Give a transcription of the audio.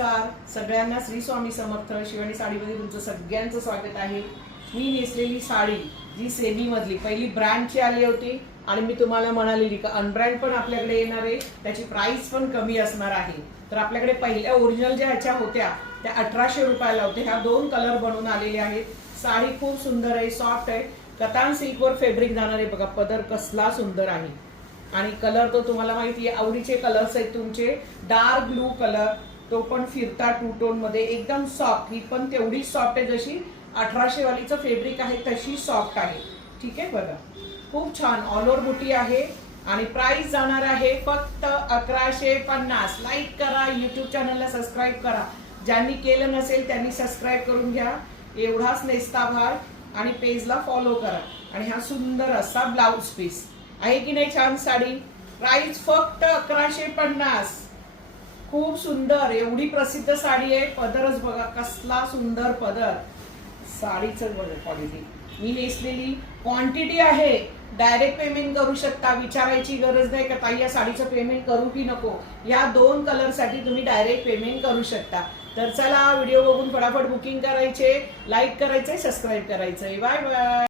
नमस्कार सगळ्यांना, श्री स्वामी समर्थ. शिवानी साडीमध्ये तुमचं सगळ्यांचं स्वागत आहे. मी नेसलेली साडी जी सेमी मधली पहिली ब्रँडची आली होती आणि मी तुम्हाला म्हणालेली का अनब्रँड पण आपल्याकडे येणार आहे, त्याची प्राइस पण कमी असणार आहे. तर आपल्याकडे पहिल्या ओरिजिनल ज्या ह्याच्या होत्या त्या 1800 रुपयाला होत्या. ह्या 2 कलर बनवून आलेले आहेत. साडी खूप सुंदर आहे, सॉफ्ट आहे, कतान सिल्कवर फॅब्रिक जाणार आहे. बघा पदर कसला सुंदर आहे आणि कलर तो तुम्हाला माहिती आहे, आवडीचे कलर्स आहेत तुमचे. डार्क ब्लू कलर, तो पण फिरता टू टोन मध्ये, एकदम सॉफ्ट. ही पण तेवढी सॉफ्ट आहे जशी 1800 वालीचं फॅब्रिक आहे तशी सॉफ्ट आहे. ठीक आहे, बघा खूप छान ऑल ओव्हर बुटी आहे आणि प्राइस जाणार आहे फक्त 1150. लाईक करा, युट्यूब चॅनलला सबस्क्राईब करा. ज्यांनी केलं नसेल त्यांनी सबस्क्राईब करून घ्या. एवढाच नेसता भार आणि पेजला फॉलो करा. आणि हा सुंदर असा ब्लाउज पीस आहे की नाही, छान साडी. प्राइस फक्त 1150. खूप सुंदर, एवढी प्रसिद्ध साडी आहे. पदरच बघा कसला सुंदर पदर. साडीचं बघा क्वालिटी. मी नेसलेली क्वांटिटी आहे. डायरेक्ट पेमेंट करू शकता, विचारायची गरज नाही का ताई या साडीचं पेमेंट करू की नको. या 2 कलर साठी तुम्ही डायरेक्ट पेमेंट करू शकता. तर चला व्हिडिओ बघून फटाफट बुकिंग करायचे, लाईक करायचे, सबस्क्राईब करायचंय. Bye bye.